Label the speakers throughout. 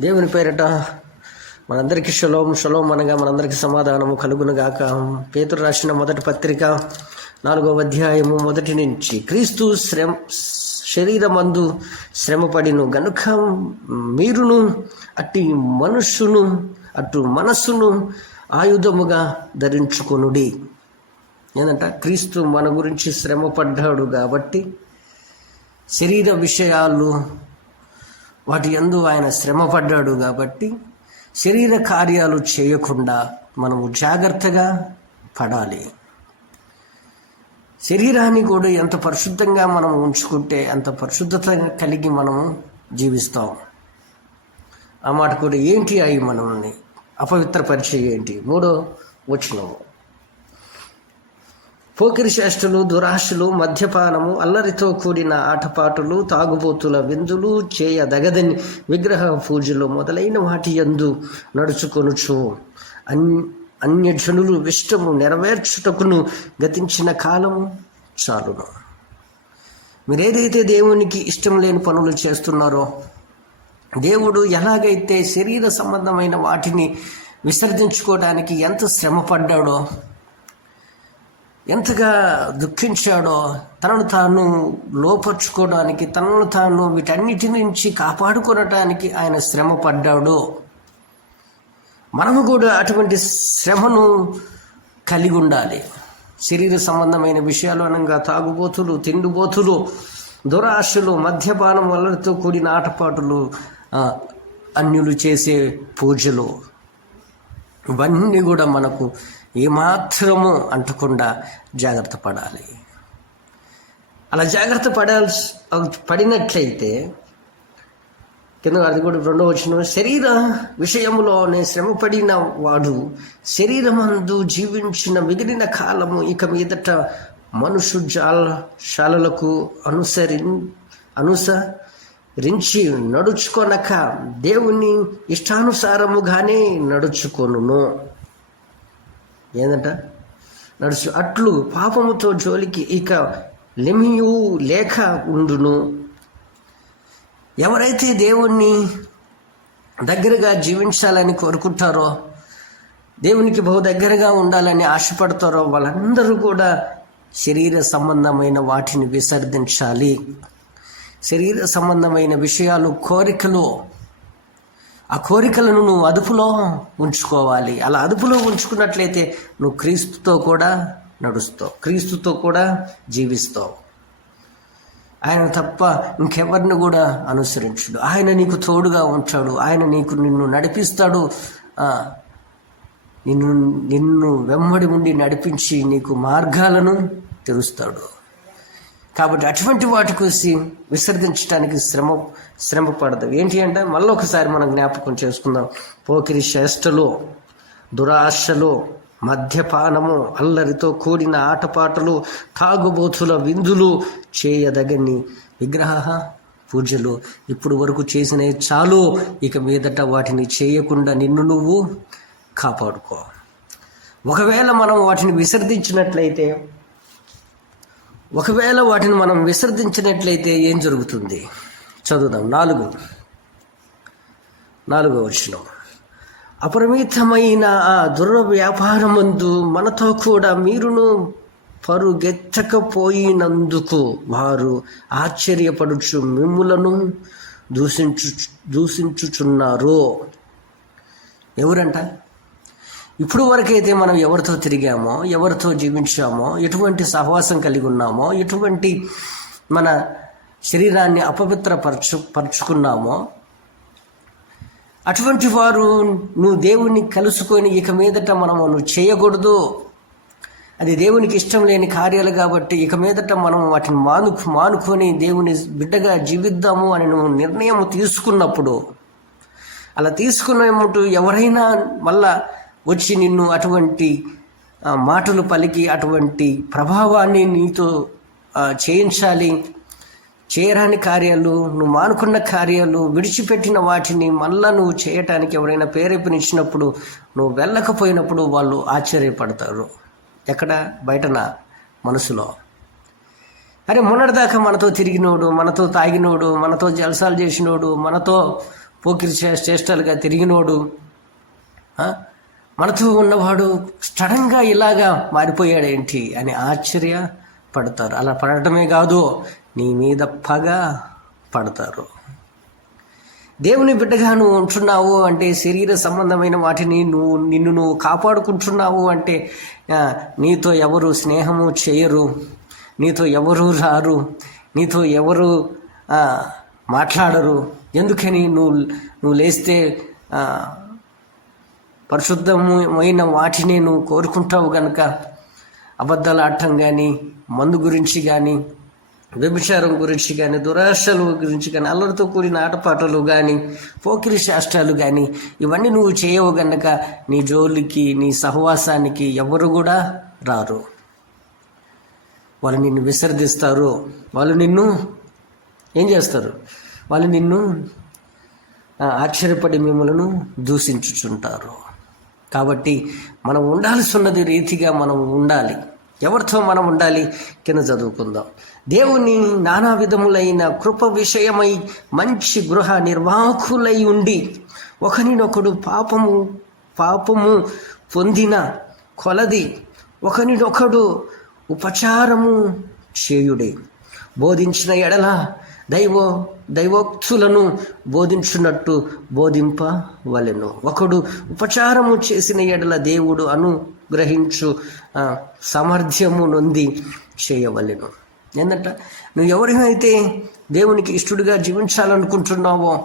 Speaker 1: దేవుని పేరట మనందరికీ షలోం షలోం అనగా మనందరికీ సమాధానము కలుగునుగాక. పేతురు రాసిన మొదటి పత్రిక నాలుగవ అధ్యాయము మొదటి నుంచి. క్రీస్తు శ్రమ శరీరమందు శ్రమపడిను గనుక మీరును అట్టి మనుషును అటు మనస్సును ఆయుధముగా ధరించుకొనుడి. ఏంటంట క్రీస్తు మన గురించి శ్రమపడ్డాడు కాబట్టి శరీర విషయాలు వాటి ఎందు ఆయన శ్రమపడ్డాడు కాబట్టి శరీర కార్యాలు చేయకుండా మనము జాగ్రత్తగా పడాలి. శరీరాన్ని కూడా ఎంత పరిశుద్ధంగా మనం ఉంచుకుంటే అంత పరిశుద్ధత కలిగి మనము జీవిస్తాం. ఆ మాట కూడా ఏంటి అయి మనల్ని? అపవిత్రపరిచే ఏంటి? మూడో వచ్చినము పోకిరి దురాశలు మద్యపానము అల్లరితో కూడిన ఆటపాటలు తాగుబోతుల విందులు చేయదగదని విగ్రహ పూజలు మొదలైన వాటి యందు నడుచుకొనుచు. అన్ అన్యజనులు ఇష్టము నెరవేర్చుటకును గతించిన కాలము చాలును. మీరేదైతే దేవునికి ఇష్టం లేని పనులు చేస్తున్నారో దేవుడు ఎలాగైతే శరీర సంబంధమైన వాటిని విసర్జించుకోవడానికి ఎంత శ్రమ పడ్డాడో ఎంతగా దుఃఖించాడో తనను తాను లోపరుచుకోవడానికి తనను తాను వీటన్నిటి నుంచి కాపాడుకోవటానికి ఆయన శ్రమ పడ్డాడు. మనము కూడా అటువంటి శ్రమను కలిగి ఉండాలి. శరీర సంబంధమైన విషయాలు అనగా తాగుబోతులు తిండిబోతులు దురాశలు మద్యపానం వల్లతో కూడిన ఆటపాటులు అన్యులు చేసే పూజలు. ఇవన్నీ కూడా మనకు ఏమాత్రము అంటకుండా జాగ్రత్త పడాలి. అలా జాగ్రత్త పడాల్సి పడినట్లయితే కింద అది కూడా రెండో వచ్చిన శరీర విషయములోనే శ్రమపడిన వాడు శరీరమందు జీవించిన మిగిలిన కాలము ఇక మీదట మనుషు జాల శాలలకు అనుసరి అనుసరించి నడుచుకొనక దేవుని ఇష్టానుసారముగానే నడుచుకొనును. ఏందంట? నడుచు అట్లు పాపముతో జోలికి ఇక లెమియు లేక ఉండును. ఎవరైతే దేవుణ్ణి దగ్గరగా జీవించాలని కోరుకుంటారో దేవునికి బహు దగ్గరగా ఉండాలని ఆశపడతారో వాళ్ళందరూ కూడా శరీర సంబంధమైన వాటిని విసర్జించాలి. శరీర సంబంధమైన విషయాలు కోరికలు ఆ కోరికలను నువ్వు అదుపులో ఉంచుకోవాలి. అలా అదుపులో ఉంచుకున్నట్లయితే నువ్వు క్రీస్తుతో కూడా నడుస్తావు. క్రీస్తుతో కూడా జీవిస్తావు. ఆయన తప్ప ఇంకెవరిని కూడా అనుసరించడు. ఆయన నీకు తోడుగా ఉంచాడు ఆయన నీకు నిన్ను నడిపిస్తాడు. నిన్ను నిన్ను వెంబడి ఉండి నడిపించి నీకు మార్గాలను తెరుస్తాడు. కాబట్టి అటువంటి వాటి కోసి విసర్జించడానికి శ్రమ శ్రమ పడదు. ఏంటి అంటే మళ్ళీ ఒకసారి మనం జ్ఞాపకం చేసుకుందాం. పోకిరి చేష్టలు దురాశలు మద్యపానము అల్లరితో కూడిన ఆటపాటలు తాగుబోతుల విందులు చేయదగని విగ్రహ పూజలు. ఇప్పుడు వరకు చేసినవి చాలు. ఇక మీదట వాటిని చేయకుండా నిన్ను నువ్వు కాపాడుకో. ఒకవేళ మనం వాటిని విసర్జించినట్లయితే ఒకవేళ వాటిని మనం విసర్జించినట్లయితే ఏం జరుగుతుంది? చదువుదాం. నాలుగు. నాలుగో వచ్చిన అపరిమితమైన ఆ దుర్వ్యాపారమందు మనతో కూడా మీరును పరుగెత్తకపోయినందుకు వారు ఆశ్చర్యపడుచు మిమ్ములను దూషించు దూషించుచున్నారు. ఎవరంట? ఇప్పుడు వరకైతే మనం ఎవరితో తిరిగామో ఎవరితో జీవించామో ఎటువంటి సహవాసం కలిగి ఉన్నామో ఎటువంటి మన శరీరాన్ని అపవిత్రపరచు పరుచుకున్నామో అటువంటి వారు నువ్వు దేవుణ్ణి కలుసుకొని ఇక మీదట మనము నువ్వు చేయకూడదు. అది దేవునికి ఇష్టం లేని కార్యాలు కాబట్టి ఇక మీదట మనం వాటిని మాను మానుకొని దేవుని బిడ్డగా జీవిద్దాము అని నువ్వు నిర్ణయం తీసుకున్నప్పుడు అలా తీసుకున్నప్పుడు ఎవరైనా మళ్ళా వచ్చి నిన్ను అటువంటి మాటలు పలికి అటువంటి ప్రభావాన్ని నీతో చేయించాలి. చేయరాని కార్యాలు నువ్వు మానుకున్న కార్యాలు విడిచిపెట్టిన వాటిని మళ్ళా నువ్వు చేయటానికి ఎవరైనా ప్రేరేపణించినప్పుడు నువ్వు వెళ్ళకపోయినప్పుడు వాళ్ళు ఆశ్చర్యపడతారు. ఎక్కడ? బయటన మనసులో. అరే మొన్నటిదాకా మనతో తిరిగినోడు మనతో తాగినోడు మనతో జలసాలు చేసినోడు మనతో పోకిరి చే- చేష్టలుగా తిరిగినోడు మనతో ఉన్నవాడు సడన్గా ఇలాగా మారిపోయాడేంటి అని ఆశ్చర్య పడతారు అలా పడటమే కాదు నీ మీద పగ పడతారు. దేవుని బిడ్డగా నువ్వు ఉంటున్నావు అంటే శరీర సంబంధమైన వాటిని నువ్వు నిన్ను నువ్వు కాపాడుకుంటున్నావు అంటే నీతో ఎవరు స్నేహము చేయరు నీతో ఎవరు రారు నీతో ఎవరు మాట్లాడరు. ఎందుకని నువ్వు నువ్వు లేస్తే పరిశుద్ధమైన వాటిని నువ్వు కోరుకుంటావు గనక అబద్ధాలు ఆడటం కానీ మందు గురించి కానీ వ్యభిచారం గురించి కానీ దురాశల గురించి కానీ అల్లరితో కూడిన ఆటపాటలు కానీ పోకిరి శాస్త్రాలు కానీ ఇవన్నీ నువ్వు చేయవు గనక నీ జోలికి నీ సహవాసానికి ఎవరు కూడా రారు. వాళ్ళు నిన్ను విసర్దిస్తారు వాళ్ళు నిన్ను ఏం చేస్తారు? వాళ్ళు నిన్ను ఆశ్చర్యపడి మిమ్మలను దూషించుచుంటారు. కాబట్టి మనం ఉండాల్సి ఉన్నది రీతిగా మనం ఉండాలి. ఎవరితో మనం ఉండాలి? కింద చదువుకుందాం. దేవుని నానా విధములైన కృప విషయమై మంచి గృహ నిర్వాహకులై ఉండి ఒకరినొకడు పాపము పాపము పొందిన కొలది ఒకరినొకడు ఉపచారము చేయుడే. బోధించిన ఎడల దైవ దైవోక్తులను బోధించున్నట్టు బోధింపవలెను. ఒకడు ఉపచారము చేసిన ఎడల దేవుడు అనుగ్రహించు సామర్థ్యము నొంది చేయవలెను. ఏంటంట నువ్వు ఎవరినైతే దేవునికి ఇష్టడుగా జీవించాలనుకుంటున్నావో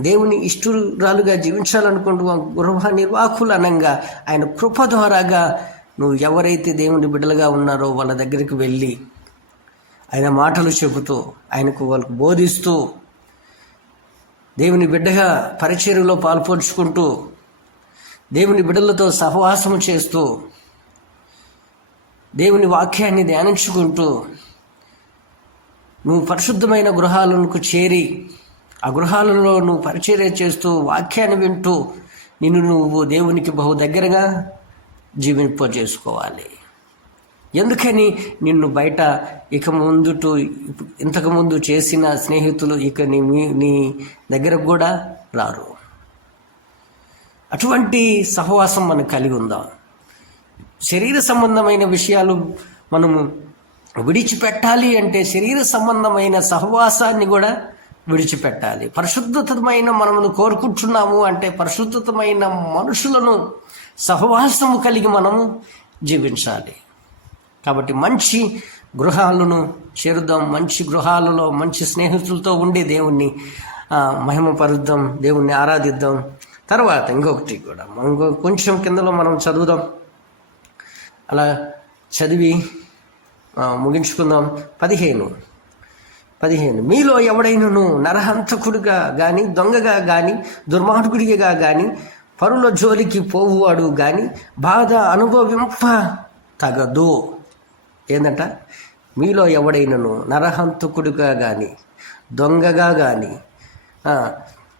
Speaker 1: దేవుని ఇష్టరాలుగా జీవించాలనుకుంటున్నావు గృహ నిర్వాహకులు అనంగా ఆయన కృప ద్వారాగా నువ్వు ఎవరైతే దేవుని బిడ్డలుగా ఉన్నారో వాళ్ళ దగ్గరికి వెళ్ళి ఆయన మాటలు చెబుతూ ఆయనకు వాళ్ళకు బోధిస్తూ దేవుని బిడ్డగా పరిచర్యలో పాల్పంచుకుంటూ దేవుని బిడ్డలతో సహవాసము చేస్తూ దేవుని వాక్యాన్ని ధ్యానించుకుంటూ నువ్వు పరిశుద్ధమైన గృహాలకు చేరి ఆ గృహాలలో నువ్వు పరిచర్య చేస్తూ వాక్యాన్ని వింటూ నిన్ను నువ్వు దేవునికి బహు దగ్గరగా జీవింపజేసుకోవాలి. ఎందుకని నిన్ను బయట ఇక ముందుటు ఇంతకు ముందు చేసిన స్నేహితులు ఇక నీ నీ దగ్గరకు కూడా రారు. అటువంటి సహవాసం మనం కలిగి ఉందాం. శరీర సంబంధమైన విషయాలు మనము విడిచిపెట్టాలి అంటే శరీర సంబంధమైన సహవాసాన్ని కూడా విడిచిపెట్టాలి. పరిశుద్ధతమైన మనమును కోరుకుంటున్నాము అంటే పరిశుద్ధతమైన మనుషులను సహవాసము కలిగి మనము జీవించాలి. కాబట్టి మంచి గృహాలను చేరుదాం మంచి గృహాలలో మంచి స్నేహితులతో ఉండి దేవుణ్ణి మహిమపరుద్దాం దేవుణ్ణి ఆరాధిద్దాం. తర్వాత ఇంకొకటి కూడా ఇంకో కొంచెం కిందలో మనం చదువుదాం. అలా చదివి ముగించుకుందాం. పదిహేను. పదిహేను. మీలో ఎవడైనను నరహంతకుడిగా కానీ దొంగగా కానీ దుర్మార్గుడిగా కానీ పరుల జోలికి పోవువాడు కానీ బాధ అనుభవింప తగదు. ఏందంట? మీలో ఎవడైనను నరహంతకుడిగా కానీ దొంగగా కానీ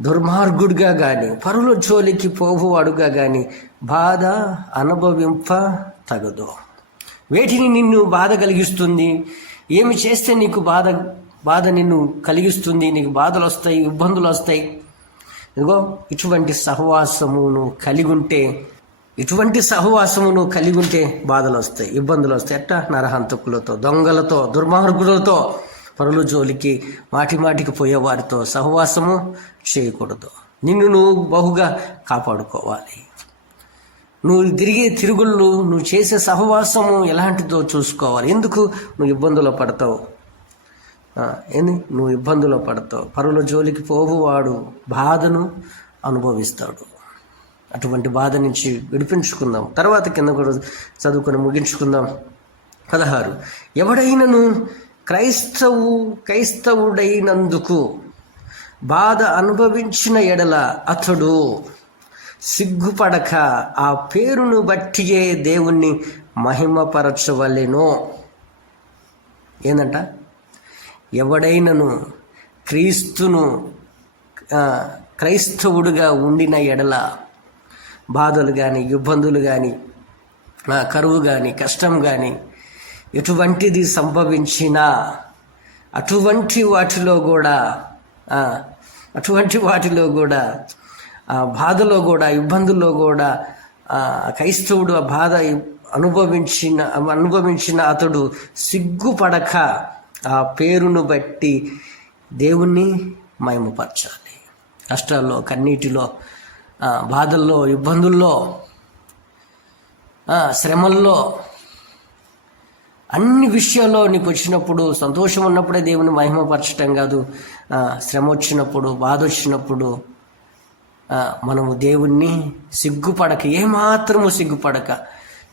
Speaker 1: దుర్మార్గుడిగా కానీ పరుల జోలికి పోవువాడుగా కానీ బాధ అనుభవింప తగదు. వేటిని నిన్ను బాధ కలిగిస్తుంది? ఏమి చేస్తే నీకు బాధ బాధ నిన్ను కలిగిస్తుంది? నీకు బాధలు వస్తాయి ఇబ్బందులు వస్తాయి ఇదిగో ఇటువంటి సహవాసమును కలిగి ఉంటే ఇటువంటి సహవాసమును కలిగి ఉంటే బాధలు వస్తాయి ఇబ్బందులు వస్తాయి ఎట్టా? నరహంతకులతో దొంగలతో దుర్మార్గులతో పరుల జోలికి మాటి మాటికి పోయేవారితో సహవాసము చేయకూడదు. నిన్ను నువ్వు బహుగా కాపాడుకోవాలి. నువ్వు తిరిగే తిరుగుళ్ళు నువ్వు చేసే సహవాసము ఎలాంటిదో చూసుకోవాలి. ఎందుకు? నువ్వు ఇబ్బందులు పడతావు. ఏంది? నువ్వు ఇబ్బందులు పడతావు. పరుల జోలికి పోవువాడు బాధను అనుభవిస్తాడు. అటువంటి బాధ నుంచి విడిపించుకుందాం. తర్వాత కింద కూడా చదువుకొని ముగించుకుందాం. పదహారు. ఎవడైనను క్రైస్తవు క్రైస్తవుడైనందుకు బాధ అనుభవించిన ఎడల అతడు సిగ్గుపడక ఆ పేరును బట్టియే దేవుణ్ణి మహిమపరచవలెనో. ఏందంట? ఎవడైనను క్రీస్తును క్రైస్తవుడుగా ఉండిన ఎడల బాధలు కానీ ఇబ్బందులు కానీ కరువు కానీ కష్టం కానీ ఎటువంటిది సంభవించినా అటువంటి వాటిలో కూడా అటువంటి వాటిలో కూడా ఆ బాధలో కూడా ఇబ్బందుల్లో కూడా క్రైస్తవుడు ఆ బాధ అనుభవించిన అనుభవించిన అతడు సిగ్గుపడక ఆ పేరును బట్టి దేవుణ్ణి మయమపరచాలి కష్టాల్లో కన్నీటిలో బాధల్లో ఇబ్బందుల్లో శ్రమల్లో అన్ని విషయాల్లో నీకు వచ్చినప్పుడు సంతోషం ఉన్నప్పుడే దేవుని మహిమపరచటం కాదు. శ్రమ వచ్చినప్పుడు బాధ వచ్చినప్పుడు మనము దేవుణ్ణి సిగ్గుపడక ఏమాత్రము సిగ్గుపడక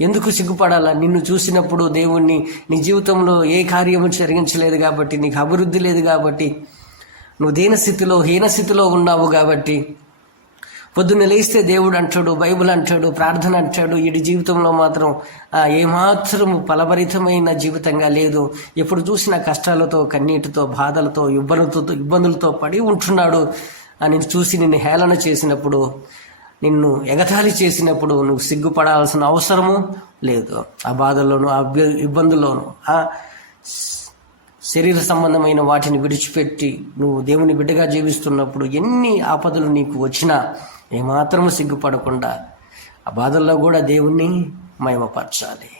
Speaker 1: ఎందుకు సిగ్గుపడాలా? నిన్ను చూసినప్పుడు దేవుణ్ణి నీ జీవితంలో ఏ కార్యము జరిగించలేదు కాబట్టి నీకు అభివృద్ధి లేదు కాబట్టి నువ్వు దీన స్థితిలో హీన స్థితిలో ఉన్నావు కాబట్టి పొద్దున్న లేస్తే దేవుడు అంటాడు బైబిల్ అంటాడు ప్రార్థన అంటాడు. వీడి జీవితంలో మాత్రం ఏమాత్రం ఫలభరితమైన జీవితంగా లేదు. ఎప్పుడు చూసినా కష్టాలతో కన్నీటితో బాధలతో ఇబ్బందులతో ఇబ్బందులతో పడి ఉంటున్నాడు. అని చూసి నిన్ను హేళన చేసినప్పుడు నిన్ను ఎగతాళి చేసినప్పుడు నువ్వు సిగ్గుపడాల్సిన అవసరము లేదు. ఆ బాధల్లోనూ ఆ ఇబ్బందుల్లోనూ ఆ శరీర సంబంధమైన వాటిని విడిచిపెట్టి నువ్వు దేవుని బిడ్డగా జీవిస్తున్నప్పుడు ఎన్ని ఆపదలు నీకు వచ్చినా ఏమాత్రము సిగ్గుపడకుండా ఆ బాధల్లో కూడా దేవుణ్ణి మహిమపరచాలి.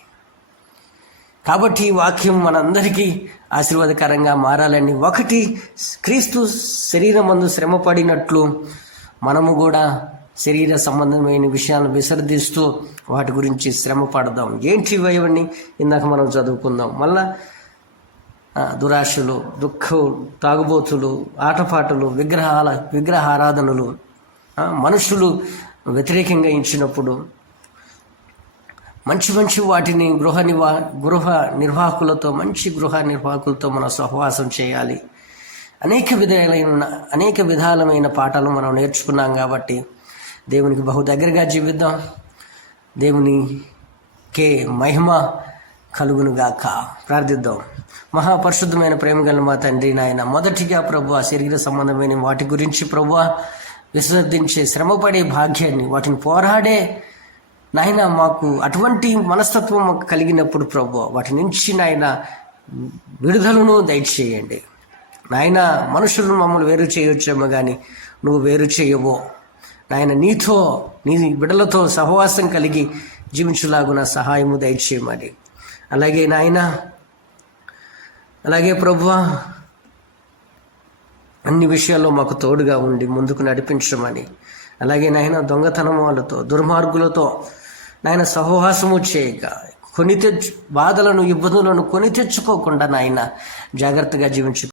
Speaker 1: కాబట్టి ఈ వాక్యం మనందరికీ ఆశీర్వాదకరంగా మారాలని ఒకటి క్రీస్తు శరీరం మందు శ్రమ పడినట్లు మనము కూడా శరీర సంబంధమైన విషయాలను విసర్దిస్తూ వాటి గురించి శ్రమ పడదాం ఏంటి ఇవన్నీ? ఇందాక మనం చదువుకుందాం. మళ్ళా దురాశలు దుఃఖం తాగుబోతులు ఆటపాటలు విగ్రహాల విగ్రహారాధనలు ఆరాధనలు మనుషులు వ్యతిరేకంగా ఇచ్చినప్పుడు మంచి మంచి వాటిని గృహ నివా గృహ నిర్వాహకులతో మంచి గృహ నిర్వాహకులతో మనం సహవాసం చేయాలి. అనేక విధాలైన అనేక విధాలమైన పాఠాలు మనం నేర్చుకున్నాం కాబట్టి దేవునికి బహు దగ్గరగా జీవిద్దాం. దేవుని కే మహిమ కలుగునుగాక. ప్రార్థిద్దాం. మహాపరిశుద్ధమైన ప్రేమ గల మా తండ్రి నాయన మొదటిగా ప్రభు శరీర సంబంధమైన వాటి గురించి ప్రభు విసర్జించే శ్రమపడే భాగ్యాన్ని వాటిని పోరాడే నాయన మాకు అటువంటి మనస్తత్వం మాకు కలిగినప్పుడు ప్రభు వాటి నుంచి నాయన విడుదలను దయచేయండి. నాయన మనుషులు మమ్మల్ని వేరు చేయొచ్చేమో కానీ నువ్వు వేరు చేయవో. నాయన నీతో నీ బిడలతో సహవాసం కలిగి జీవించులాగున సహాయము దయచేయమని. అలాగే నాయన అలాగే ప్రభువా అన్ని విషయాల్లో మాకు తోడుగా ఉండి ముందుకు నడిపించమని. అలాగే నాయన దొంగతనం వాళ్ళతో దుర్మార్గులతో నాయన సహవాసము చేయక కొని తెచ్చు బాధలను ఇబ్బందులను కొని తెచ్చుకోకుండా నాయన జాగ్రత్తగా జీవించు